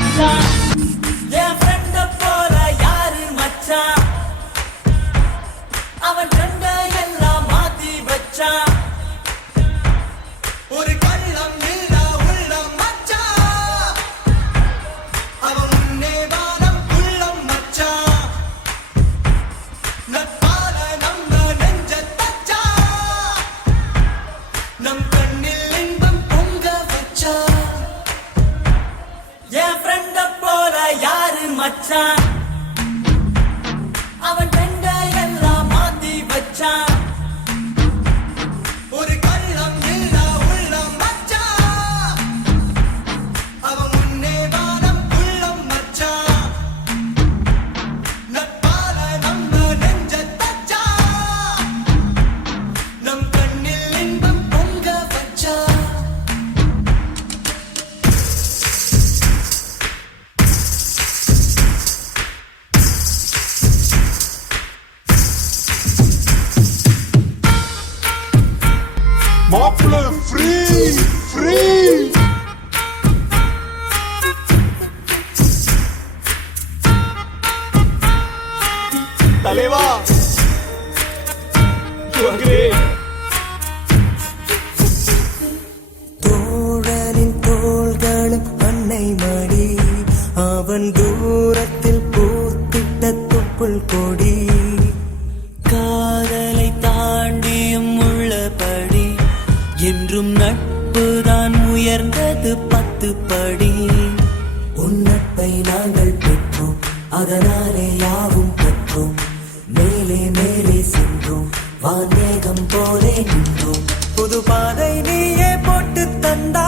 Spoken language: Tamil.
மச்சான் என் ஃப்ரெண்ட போல யாரு மச்சான் அவன் ட்ரெண்ட எல்லாம் மாத்தி வச்சான் ஒரு கள்ளம் இல்ல உள்ளம் மச்சான் அவன் முன்னே வானம் உள்ளம் மச்சான் நட்பால நம்ம நெஞ்ச தச்சா நம் கண்ணில் இன்பம் பொங்க வச்சா என் ஃப்ரெண்ட போல யாரு மச்சான் அவன் ட்ரெண்ட எல்லாம் மாத்தி வச்சான் ஒரு கள்ளம் இல்ல உள்ளம் மச்சான் அவன் முன்னே வானம் உள்ளம் மச்சான் நட்பால நம்ம நெஞ்ச தச்சா நம் கண்ணில் இன்பம் பொங்க வச்சா மாப்பிள்ள ஃப்ரீ ஃப்ரீ தலைவா தோழனின் தோள்களும் அன்னை மடி அவன் தூரத்தில் பூத்திட்ட தொப்புள் கொடி காதலை தாண்டியும் உள்ளபடி என்றும் நட்புதான் உயர்ந்தது 10 படி உன் நட்பை நாங்கள் பெற்றோம் அதனாலே யாவும் பெற்றோம் மேலே மேலே சென்றோம் வான்மேகம் போலே நின்றோம் புது பாதை நீயே போட்டு தந்தா